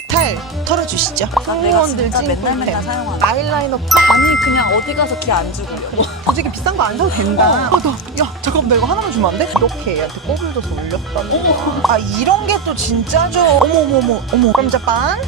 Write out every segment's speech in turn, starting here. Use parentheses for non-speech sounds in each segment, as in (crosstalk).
탈탈 털어주시죠. 아, 내가 진짜 찐 맨날. 맨날 사용하는 아이라이너 아니 그냥 어디 가서 기안 주고요 솔직히 비싼 거 안 사도 된다. 어, 나, 야, 잠깐만, 나 이거 하나만 주면 안 돼? 이렇게 얘한테 꼽을 둬서 올렸다. 아, 이런 게 또 진짜죠. 어머, 어머, 어머, 어머. 깜짝빵.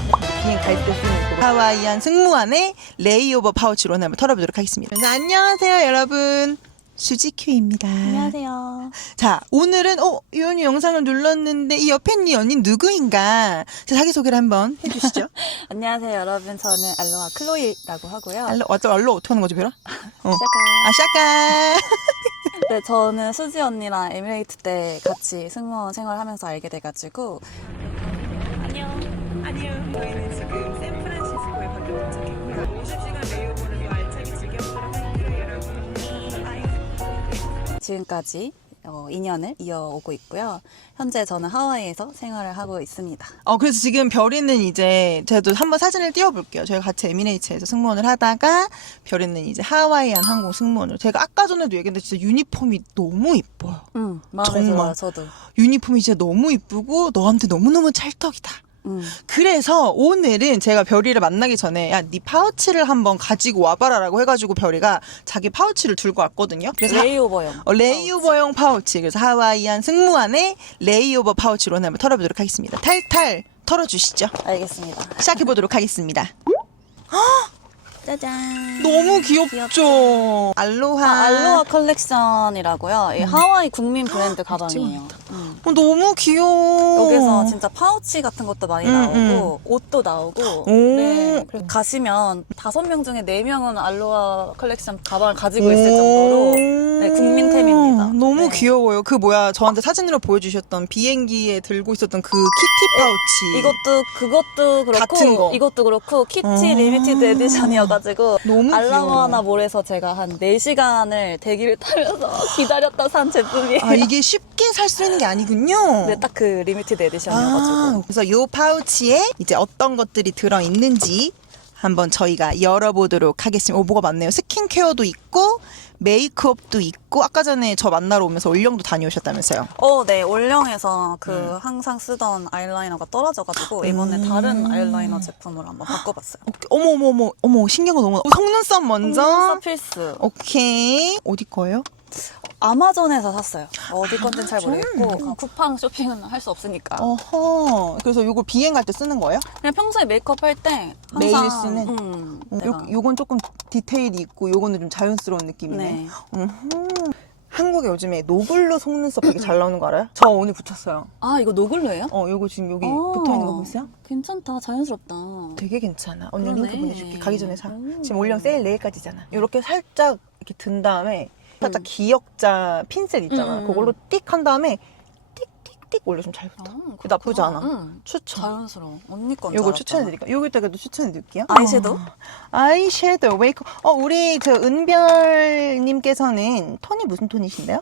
비행 갈때 쓰는 거. 하와이안 승무원의 레이오버 파우치로 한번 털어보도록 하겠습니다. 자, 안녕하세요, 여러분. 수지큐입니다. 안녕하세요 자, 오늘은, 어, 이 언니 영상을 눌렀는데, 이 옆에 있는 언니 누구인가? 자, 자기 소개를 한번 해 주시죠. (laughs) 안녕하세요 여러분 저는 알로하 클로이라고 하고요 알로, 왔죠? 알로 어떻게 하는 거지, 베라? (laughs) 어. 아, 샤까. (laughs) 네 저는 수지 언니랑 에미레이트 때 같이 승무원 생활하면서 알게 돼가지고 안녕. 안녕. 저희는 지금 샌프란시스코에 방금 도착했고요. 지금까지 어, 2년을 이어오고 있고요 현재 저는 하와이에서 생활을 하고 있습니다 어, 그래서 지금 별이는 이제, 저도 한번 사진을 띄워볼게요. 저희가 같이 에미레이츠에서 승무원을 하다가, 별이는 이제 하와이안 항공 승무원으로. 제가 아까 전에도 얘기했는데 진짜 유니폼이 너무 이뻐요. 음 정말. 들어요 저도 유니폼이 진짜 너무 이쁘고, 너한테 너무너무 찰떡이다. 음. 그래서 오늘은 제가 별이를 만나기 전에 야, 네 파우치를 한번 가지고 와봐라라고 해가지고 별이가 자기 파우치를 들고 왔거든요. 그래서 하- 레이오버용 어, 레이오버용 파우치. 그래서 하와이안 승무원의 레이오버 파우치로 오늘 한번 털어보도록 하겠습니다. 탈탈 털어주시죠. 알겠습니다 시작해보도록 하겠습니다. (gasps) 짜잔 너무 귀엽죠? 알로하. 아, 알로하 컬렉션이라고요. 이 하와이 국민 브랜드 가방이에요. 음. 어, 너무 귀여워. 여기서 진짜 파우치 같은 것도 많이 음, 나오고 옷도 나오고 오. 네. 가시면 다섯 명 중에 네 명은 알로하 컬렉션 가방을 가지고 있을 정도로 네, 국민템입니다. 너무 네. 귀여워요. 그 뭐야 저한테 사진으로 보여주셨던 비행기에 들고 있었던 그 키티 파우치. 이것도 그것도 그렇고 같은 거. 이것도 그렇고 키티 아. 리미티드 에디션이어가지고 너무 귀여워. 몰에서 제가 한 4시간을 대기를 타면서 (laughs) 기다렸다 산 제품이에요. 아 이게 쉽게 살 수 있는 게 아니군요. 네, 딱 그 리미티드 에디션이어가지고. 아, 그래서 요 파우치에 이제 어떤 것들이 들어 있는지 한번 저희가 열어보도록 하겠습니다. 오, 뭐가 많네요. 스킨케어도 있고 메이크업도 있고 아까 전에 저 만나러 오면서 올영도 다녀오셨다면서요. 어, 네. 올영에서 그 음. 항상 쓰던 아이라이너가 떨어져가지고 이번에 다른 아이라이너 제품으로 한번 바꿔봤어요. 오케이. 어머 어머 어머 어머 신기한 거 너무. 어, 속눈썹 먼저. 속눈썹 필수. 오케이. 어디 거예요? 아마존에서 샀어요. 어디 건지는 잘? 모르겠고 그냥 쿠팡 쇼핑은 할 수 없으니까. 어허. 그래서 요거 비행 갈 때 쓰는 거예요? 그냥 평소에 메이크업 할때 매일 항상 쓰는? 음, 어, 내가 요, 요건 조금 디테일이 있고 요거는 좀 자연스러운 느낌이네. 네. 음흠. 한국에 요즘에 노블로 속눈썹 되게 잘 나오는 거 알아요? 저 오늘 붙였어요. 아 이거 노글로예요? 어, 요거 지금 여기 어. 붙어 있는 거 보이세요? 괜찮다. 자연스럽다. 되게 괜찮아. 언니 그러네. 링크 보내줄게. 가기 전에 사. 음. 지금 올영 세일 내일까지잖아. 이렇게 살짝 이렇게 든 다음에 살짝 기역자 핀셋 있잖아. 음. 그걸로 띡 한 다음에 띡띡띡 올려 좀잘 붙어. 아, 나쁘지 그렇구나. 않아. 응. 추천. 자연스러워. 언니 건 요거 줄 추천해드릴게요. 여기다가도 추천해드릴게요. 아이섀도우? 어. 아이섀도우 웨이크. 어 우리 그 은별님께서는 톤이 무슨 톤이신데요?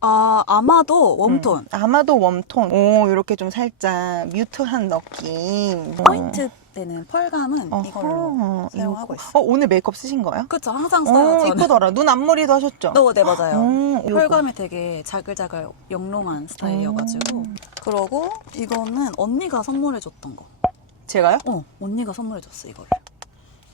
아 아마도 웜톤. 음, 아마도 웜톤. 오 이렇게 좀 살짝 뮤트한 느낌. 포인트 되는 펄감은 이걸로 사용하고 이거. 있어요. 어 오늘 메이크업 쓰신 거예요? 그쵸 항상 써요. 어 저는. 이쁘더라. 눈 앞머리도 하셨죠? 어, 네 맞아요. 음, 요거. 펄감이 되게 자글자글 영롱한 스타일이어가지고 음. 그러고 이거는 언니가 선물해줬던 거. 제가요? 어 언니가 선물해줬어 이거를.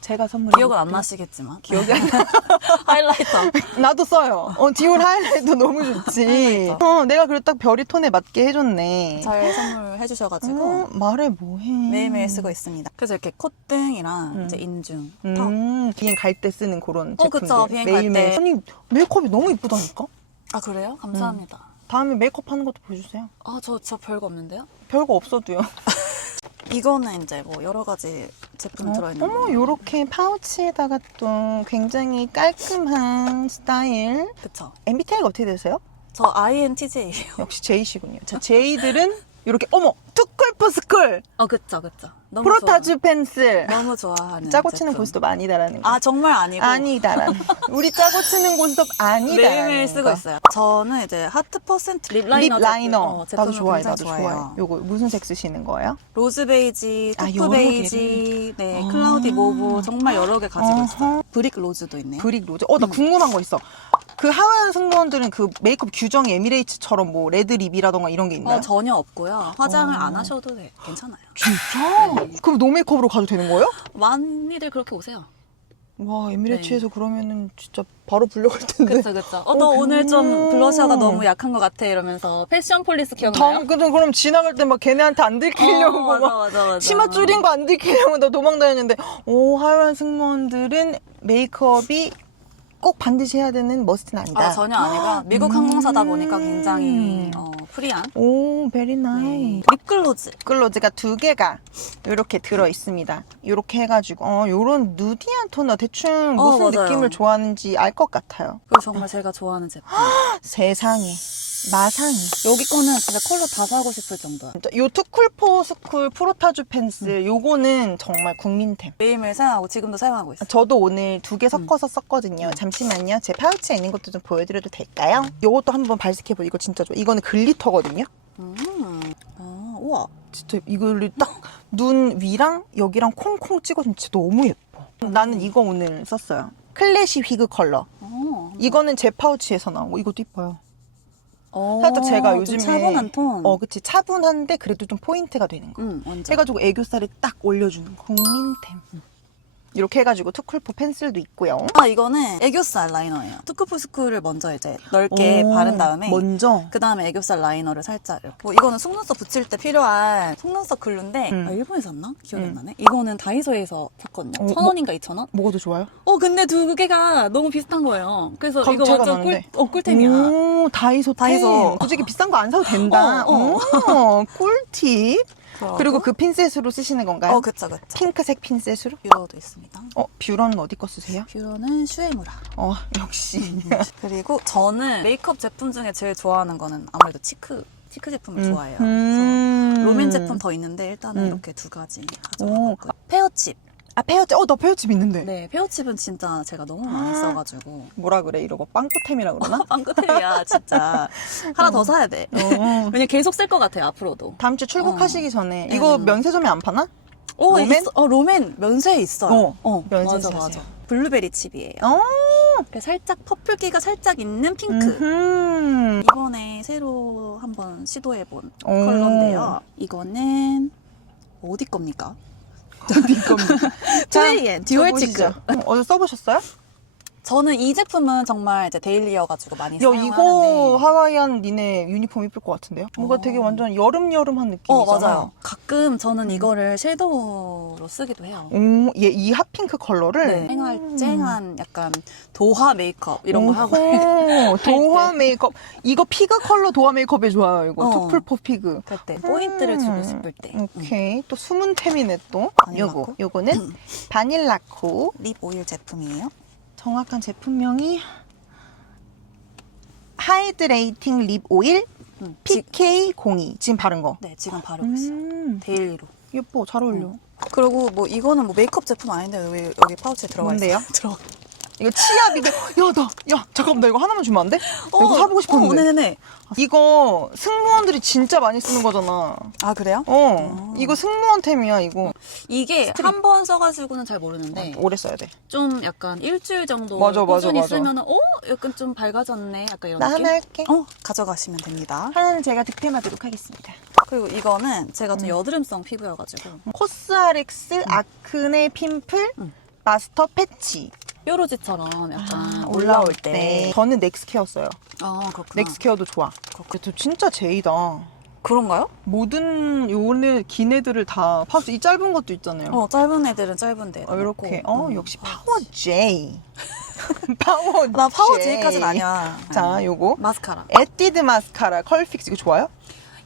제가 선물. 기억은 안 나시겠지만 (laughs) 기억이 안 (laughs) 하이라이터. 나도 써요. 어 디올 하이라이터 너무 좋지. 하이라이터. 어 내가 그래 딱 별이 톤에 맞게 해줬네. 잘 선물해 주셔가지고 어, 말해 뭐해. 매일매일 쓰고 있습니다. 그래서 이렇게 콧등이랑 음. 이제 인중, 턱. 음, 비행 갈 때 쓰는 그런 어, 제품들. 그쵸, 비행 갈 매일매일. 때. 아니 메이크업이 너무 이쁘다니까. 아 그래요? 감사합니다. 다음에 메이크업 하는 것도 보여주세요. 아 저 저 별거 없는데요? 별거 없어도요. (laughs) 이거는 이제 뭐 여러 가지 제품 들어있는 어머, 거. 요렇게 파우치에다가 또 굉장히 깔끔한 스타일. 그쵸. MBTI가 어떻게 되세요? 저 INTJ예요. 역시 제이시군요. 자, 제이들은 이렇게 어머 투쿨포스쿨 어 그쵸 그쵸. 너무 프로타주 펜슬 좋아. 너무 좋아하는 짜고 치는 제품. 고스톱 아니다라는 거. 아 정말 아니고 아니다라는 거. (laughs) 우리 짜고 치는 고스톱 아니다라는 매일매일 쓰고 거. 있어요. 저는 이제 하트 퍼센트 립 라이너 립 라이너 어, 나도 제품을 좋아해 굉장히 나도 좋아해요. 좋아해 요거 무슨 색 쓰시는 거예요? 로즈 베이지, 아, 토프 여러 베이지, 네 아. 클라우디 모브 정말 여러 개 가지고. 있어요. 브릭 로즈도 있네요. 브릭 로즈 어 나 궁금한 거 있어 그 하와이안 승무원들은 그 메이크업 규정이 에미레이츠처럼 뭐 레드 립이라던가 이런 게 있나요? 어, 전혀 없고요. 화장을 어. 안 하셔도 돼. 괜찮아요. 진짜? 그럼 노 메이크업으로 가도 되는 거예요? 많이들 그렇게 오세요. 와 에미레이츠에서 그러면은 진짜 바로 불려갈 텐데. 그쵸, 그쵸. 어, 너 어, 오늘 좀 음. 블러셔가 너무 약한 것 같아. 이러면서 패션 폴리스 기억나요? 다음 그럼 그럼 지나갈 때 막 걔네한테 안 들키려고 어, 막 맞아, 맞아, 맞아. 치마 줄인 거 안 들키려고 나 도망다녔는데 오 하와이안 승무원들은 메이크업이 꼭 반드시 해야 되는 머스트는 아니다. 아, 전혀 아니고 미국 음. 항공사다 보니까 굉장히 어, 프리한 오 베리 나이. 립글로즈. 글로즈가 두 개가 이렇게 들어 있습니다. 이렇게 해가지고 어 요런 누디한 톤 대충 어, 무슨 맞아요. 느낌을 좋아하는지 알 것 같아요. 그리고 정말 제가 좋아하는 제품. 세상에 마상이. 여기 거는 진짜 컬러 다 사고 싶을 정도야. 요 투쿨포 스쿨 프로타주 펜슬 요거는 정말 국민템. 매일매일 사용하고 지금도 사용하고 있어. 저도 오늘 두 개 섞어서 썼거든요. 잠시만요. 제 파우치에 있는 것도 좀 보여드려도 될까요? 요것도 한번 발색해보. 이거 진짜 좋아. 이거는 글리터거든요. 음. 아, 우와. 진짜 이거를 딱눈 위랑 여기랑 콩콩 찍어주면 진짜 너무 예뻐. 나는 이거 오늘 썼어요. 클래시 휘그 컬러. 어. 이거는 제 파우치에서 나온 거. 이것도 이뻐요. 어, 살짝 제가 좀 요즘에 차분한 톤. 어, 그치. 차분한데 그래도 좀 포인트가 되는 거. 응, 완전. 해가지고 애교살을 딱 올려주는 거. 국민템. 이렇게 해가지고 투쿨포 펜슬도 있고요. 아, 이거는 애교살 라이너예요. 투쿠푸스쿨을 먼저 이제 넓게 오, 바른 다음에 먼저 그 다음에 애교살 라이너를 살짝 이렇게. 뭐 이거는 속눈썹 붙일 때 필요한 속눈썹 글루인데 음. 아, 일본에서 샀나? 기억이 음. 안 나네. 이거는 다이소에서 샀거든요. 어, 천 원인가 이천 원? 뭐가 더 좋아요? 어 근데 두 개가 너무 비슷한 거예요. 그래서 이거 완전 꿀. 어, 꿀템이야. 오, 다이소 다이소. 템. 솔직히 비싼 거 안 사도 된다. 어, 어. 오, 꿀팁. 그리고 그 핀셋으로 쓰시는 건가요? 어 그쵸 그쵸. 핑크색 핀셋으로? 뷰러도 있습니다. 어, 뷰러는 어디 거 쓰세요? 뷰러는 슈에무라. 어, 역시. (laughs) 그리고 저는 메이크업 제품 중에 제일 좋아하는 거는 아무래도 치크 치크 제품을 좋아해요. 음. 그래서 롬앤 제품 더 있는데 일단은 음. 이렇게 두 가지 오. 가져왔고 페어칩. 아, 페어칩. 어, 나 페어칩 있는데. 네, 페어칩은 진짜 제가 너무 많이 아. 써가지고 뭐라 그래? 이러고 빵꾸템이라 그러나? (laughs) 빵꾸템이야 진짜 (laughs) 하나 더 사야 돼. 어. (laughs) 왜냐 계속 쓸 것 같아요 앞으로도. 다음 주 출국하시기 전에 이거 음. 면세점에 안 파나? 오, 롬앤? 있어. 어, 롬앤 면세에 있어요. 어, 면세 맞아. 맞아. 블루베리 칩이에요. 어. 그래서 살짝 퍼플기가 살짝 있는 핑크. 음흠. 이번에 새로 한번 시도해본 오. 컬러인데요. 이거는 어디 겁니까? 어디 겁니까? 트레이엔 듀얼 치크. 어, 어디 써보셨어요? 저는 이 제품은 정말 이제 데일리여가지고 많이 야, 사용하는데. 이거 하와이안 니네 유니폼 이쁠 것 같은데요? 뭔가 어. 되게 완전 여름 여름한 어 느낌이잖아. 맞아요. 가끔 저는 이거를 섀도우로 쓰기도 해요. 오, 얘 이 핫핑크 컬러를 네. 쨍할 쨍한 약간 도화 메이크업 이런 거 하고 오호, 도화 메이크업. 이거 피그 컬러 도화 메이크업에 좋아요. 이거 어. 투풀포 피그. 그럴 때 포인트를 주고 음. 싶을 때. 오케이. 또 숨은 템이네 또. 바닐라코? 요거. 요거는 바닐라코. 립 오일 제품이에요. 정확한 제품명이 하이드레이팅 립 오일 음, 지- PK02. 지금 바른 거. 네 지금 바르고 있어요. 음, 데일리로. 예뻐. 잘 어울려. 음. 그리고 뭐 이거는 뭐 메이크업 제품 아닌데 왜 여기 파우치에 들어가 뭔데요? 있어요? (laughs) 들어가. 이거 치약 이거 야나야 잠깐만 나 이거 하나만 주면 안 돼? 나 이거 사보고 싶었는데. 어, 네네네. 이거 승무원들이 진짜 많이 쓰는 거잖아. 아 그래요? 어, 이거 승무원템이야 이거. 이게 한 번 써가지고는 잘 모르는데 오래 써야 돼. 좀 약간 일주일 정도 맞아, 맞아, 꾸준히 맞아. 쓰면은 어 약간 좀 밝아졌네 약간 이런 나 느낌. 하나 할게. 어 가져가시면 됩니다. 하나는 제가 득템하도록 하겠습니다. 그리고 이거는 제가 음. 좀 여드름성 피부여가지고 코스알엑스 아크네 핀플 음. 마스터 패치 뾰루지처럼 약간 아, 올라올 때. 저는 넥스케어 써요. 아 그렇구나. 넥스케어도 좋아. 그래도 진짜 제이다. 그런가요? 모든 요네 긴 애들을 다 파우치 이 짧은 것도 있잖아요. 어 짧은 애들은 짧은데. 어, 이렇게. 어 음. 역시 파워 J. (laughs) 파워 나 파워 J. J까지는 아니야. 자 요거 마스카라. 에뛰드 마스카라 컬 픽스 이거 좋아요?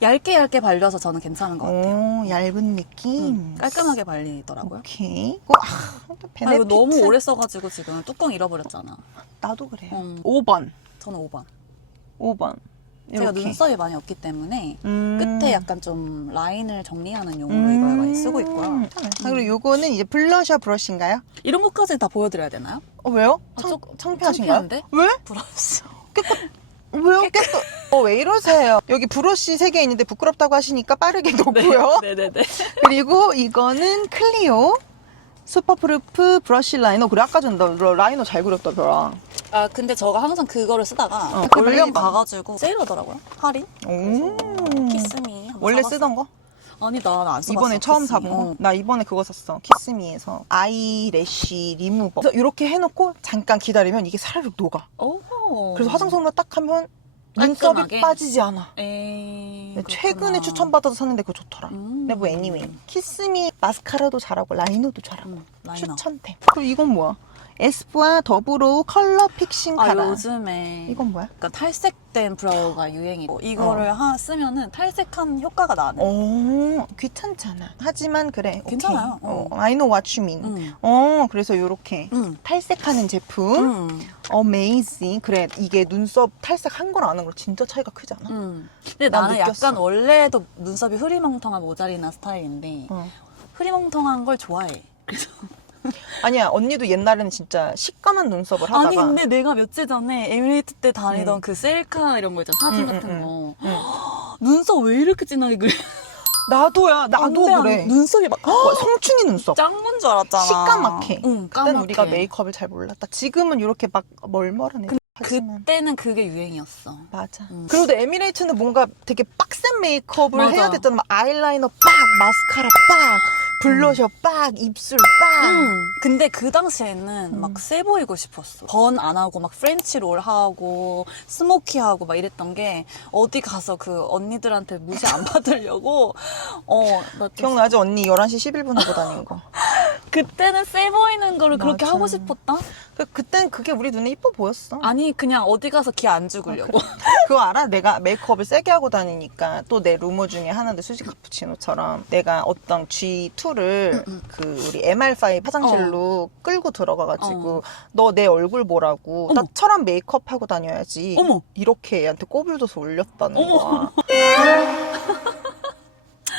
얇게 얇게 발려서 저는 괜찮은 것 같아요. 오 얇은 느낌. 음, 깔끔하게 발리더라고요. 오케이. 이거 아, 또 아, 베네피트. 이거 너무 오래 써가지고 지금 뚜껑 잃어버렸잖아. 나도 그래요. 음. 5번. 저는 5번. 5번. 제가 이렇게. 눈썹이 많이 없기 때문에 음. 끝에 약간 좀 라인을 정리하는 용으로 이걸 많이 쓰고 있고요. 음. 아, 그리고 요거는 이제 블러셔 브러쉬인가요? 이런 것까지 다 보여드려야 되나요? 어, 왜요? 아, 창, 창피하신가요? 창피한데? 왜? 브러쉬. (laughs) 왜요? 깨끗. 어, 왜 이러세요? 여기 브러쉬 3개 있는데 부끄럽다고 하시니까 빠르게 놓고요. 네네네. (laughs) 그리고 이거는 클리오 슈퍼프루프 브러쉬 라이너. 그래, 아까 너 라이너 잘 그렸다, 별아. 아 근데 저가 항상 그거를 쓰다가 어, 올영 올영 가가지고 세일하더라고요. 할인? 오. 키스미. 한번 원래 사봤어요. 쓰던 거? 아니 난안 써봤어. 이번에 처음. 사본 거? 어. 나 이번에 그거 샀어. 키스미에서 아이래쉬 리무버. 그래서 이렇게 해놓고 잠깐 기다리면 이게 사르륵 녹아. 오. 그래서 화장솜으로 딱 하면 눈썹이 깔끔하게? 빠지지 않아. 에이. 최근에 그렇구나. 추천받아서 샀는데 그거 좋더라. 음. 근데 뭐 애니웨이. 키스미 마스카라도 잘하고 라이너도 잘하고. 음, 라이너. 추천템. 그리고 이건 뭐야? 에스쁘아 더브로우 컬러 픽싱 아 카라. 요즘에 이건 뭐야? 약간 탈색된 브라우가 유행이고 이거를 어. 하, 쓰면은 탈색한 효과가 나네. 어, 귀찮잖아. 하지만 그래. 오케이. 괜찮아요. 어, 어. I know what you mean. 응. 어, 그래서 요렇게 응. 탈색하는 제품. 응. 어메이징. 그래, 이게 눈썹 탈색한 거랑 안 한 거랑 진짜 차이가 크잖아. 응. 근데 난 나는 느꼈어. 약간 원래도 눈썹이 흐리멍텅한 모자리나 스타일인데 어. 흐리멍텅한 걸 좋아해. 그래서 아니야, 언니도 옛날에는 진짜 시꺼먼 눈썹을 하다가. 아니 근데 내가 며칠 전에 에미레이트 때 다니던 응. 그 셀카 이런 거 있잖아 사진 응, 응, 같은 응. 거 응. 눈썹 왜 이렇게 진하게 그래? 나도야, 나도 안 그래. 돼. 눈썹이 막 뭐, 송충이 눈썹. 짱군 줄 알았잖아. 시까맣게. 응, 그때는 까맣게. 우리가 메이크업을 잘 몰랐다. 지금은 이렇게 막 멀멀한 애. 하지만. 그때는 그게 유행이었어. 맞아. 음. 그리고 에미레이트는 뭔가 되게 빡센 메이크업을 맞아. 해야 됐잖아. 막 아이라이너 빡, 마스카라 빡, 블러셔 빡, 입술 빡. 음. 근데 그 당시에는 음. 막세 보이고 싶었어. 번 안 하고 막 프렌치 롤 하고 스모키 하고 막 이랬던 게 어디 가서 그 언니들한테 무시 안 받으려고 어나 기억나지? 언니 11시 11분 하고 다닌 거. (laughs) 그때는 세 보이는 거를 그렇게 맞아. 하고 싶었다? 그, 그땐 그게 우리 눈에 이뻐 보였어. 아니 그냥 어디 가서 기 안 죽으려고. 그거 알아? 내가 메이크업을 세게 하고 다니니까 또 내 루머 중에 하나인데 수지 카푸치노처럼 내가 어떤 G2를 그 우리 MR5 화장실로 끌고 들어가가지고 너 내 얼굴 보라고 어머. 나처럼 메이크업 하고 다녀야지 어머. 이렇게 얘한테 꼬불 줘서 올렸다는 어머. 거야. (laughs)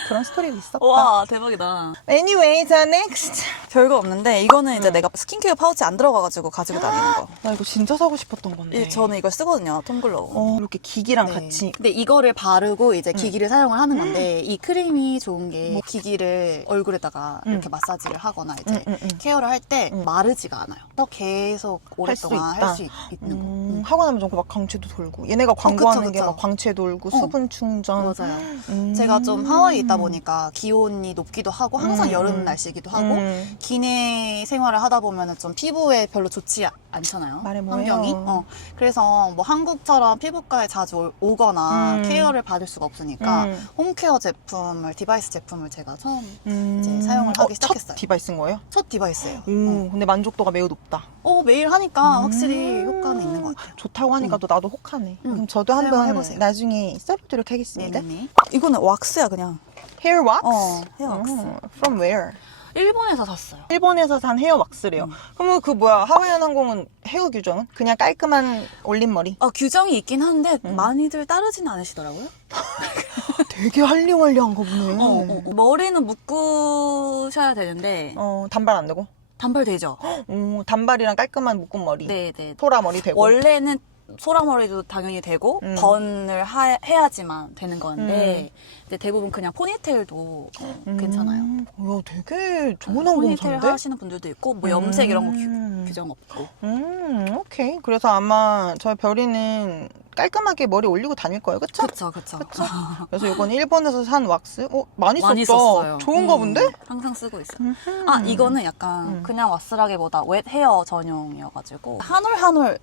그런 스토리가 있었다. 와 대박이다. Anyway, 자 next. 별거 없는데 이거는 이제 내가 스킨케어 파우치 안 들어가가지고 가지고 다니는 거. (gasps) 나 이거 진짜 사고 싶었던 건데. 이- 저는 이걸 쓰거든요 톰글로우. 어, 이렇게 기기랑 네. 같이 근데 이거를 바르고 이제 기기를 사용을 하는 건데 이 크림이 좋은 게 기기를 얼굴에다가 음. 이렇게 마사지를 하거나 이제 음, 음, 음. 케어를 할때 음. 마르지가 않아요. 또 계속 수 오랫동안 있다. 할수 있는 거. 음, 음. 하고 나면 좀막 광채도 돌고 얘네가 광고하는 그쵸, 게. 막 광채 돌고 어. 수분 충전 맞아요. 음. 제가 좀 하와이에 있다 보니까 기온이 높기도 하고 항상 음, 여름 음. 날씨기도 하고 음. 기내 생활을 하다 보면 좀 피부에 별로 좋지 않잖아요. 말해. 환경이. 어. 그래서 뭐 한국처럼 피부과에 자주 올- 오거나 음. 케어를 받을 수가 없으니까 음. 홈케어 제품을 디바이스 제품을 제가 처음 음. 이제 사용을 하기 시작했어요. 첫 디바이스인 거예요? 첫 디바이스예요. 오, 어. 근데 만족도가 매우 높다. 어, 매일 하니까 음. 확실히 효과는 있는 것 같아요. 좋다고 하니까 음. 또 나도 혹하네. 음. 그럼 저도 한번 사용해보세요. 나중에 써보도록 하겠습니다. 네네네. 이거는 왁스야 그냥. Hair wax? 어, 헤어 왁스. 음, From where? 일본에서 샀어요. 일본에서 산 헤어 왁스래요. 음. 그러면 그 뭐야 하와이안 항공은 헤어 규정은 그냥 깔끔한 올림머리. 아, 규정이 있긴 한데 음. 많이들 따르지는 않으시더라고요. (laughs) 되게 할리할리한 거 보네. 어, 어, 어. 머리는 묶으셔야 되는데 어, 단발 안 되고. 단발되죠. 오, 단발이랑 깔끔한 묶은 머리. 네, 네. 소라 머리 되고. 원래는 소라머리도 당연히 되고 음. 번을 하- 해야지만 되는 건데 이제 대부분 그냥 포니테일도 음. 괜찮아요. 야, 되게 좋은 포니테일 항공사인데? 하시는 분들도 있고 뭐 염색 이런 거 음. 규, 규정 없고. 음, 오케이. 그래서 아마 저희 별이는 깔끔하게 머리 올리고 다닐 거예요. 그쵸? 그쵸, 그쵸. 그쵸? (laughs) 그래서 이건 일본에서 산 왁스. 어, 많이, 많이 썼다. 썼어요. 좋은가 음, 본데? 항상 쓰고 있어요. 음흠. 아, 이거는 약간 음. 그냥 왁스라기보다 웻 헤어 전용이어가지고 한 올 한 올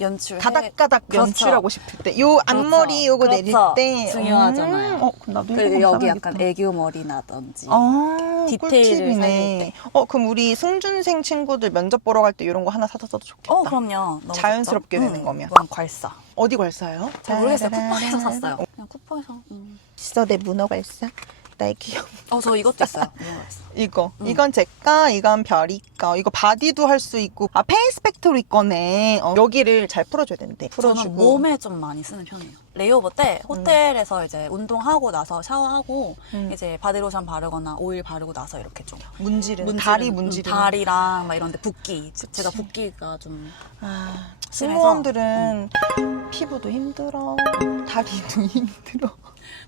연출. 가닥가닥 그렇죠. 연출하고 싶을 때. 요 앞머리 요거 그렇죠. 내릴 때. 중요하잖아요. 음, 어, 그럼 나도 그 일본 여기. 약간 애교 머리나든지. 아, 디테일을 꿀팁이네. 어, 그럼 우리 승준생 친구들 면접 보러 갈 때 이런 거 하나 사다 써도 좋겠다. 어, 그럼요. 너무 자연스럽게 좋죠? 되는 거면. 이건 괄사. 어디 걸사요? 잘 모르겠어요. 쿠팡에서 샀어요. 그냥 쿠팡에서. 음. 있어, 내 문어 걸사. 나의 귀여운. 어, 저 이것도 있어요. 이거 괄사. 이거. 음. 이건 제 거, 이건 별이 거. 이거 바디도 할 수 있고. 아, 페이스 팩토리 거네. 어, 여기를 잘 풀어줘야 되는데. 풀어주고. 저는 몸에 좀 많이 쓰는 편이에요. 레이오버 때 호텔에서 이제 운동하고 나서 샤워하고 음. 이제 바디로션 바르거나 오일 바르고 나서 이렇게 좀 문지르는. 문지르는, 다리 음, 문지르는. 다리랑 막 이런데 붓기 제가 붓기가 좀 아. 승무원들은 피부도 힘들어. 다리도 (laughs) 힘들어.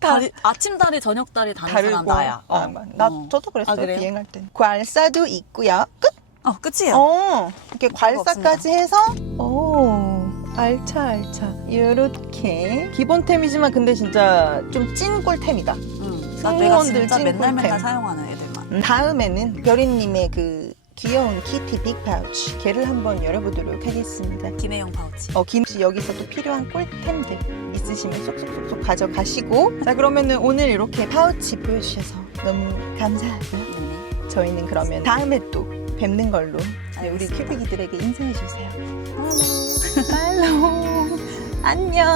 다리 아침 다리 저녁 다리 다는 사람 나야. 아, 어. 맞- 나 어. 저도 그랬어요. 아, 그래 요? 비행할 때. 괄사도 있고요. 끝. 어 끝이에요. 어, 이렇게 괄사까지 해서 오. 알차 알차 요렇게 기본템이지만 근데 진짜 좀 찐 꿀템이다 응. 나 내가 승무원들 진짜 찐 맨날 맨날 꿀템. 사용하는 애들만. 음, 다음에는 별이님의 그 귀여운 키티 빅 파우치 걔를 한번 열어보도록 하겠습니다 기내용 파우치. 어, 김씨 여기서 또 필요한 꿀템들 있으시면 쏙쏙쏙쏙 가져가시고 자 그러면은 오늘 이렇게 파우치 보여주셔서 너무 감사하고요 네. 저희는 그러면 다음에 또 뵙는 걸로 네, 우리. 큐빅이들에게 인사해 주세요. (laughs) 할로. 안녕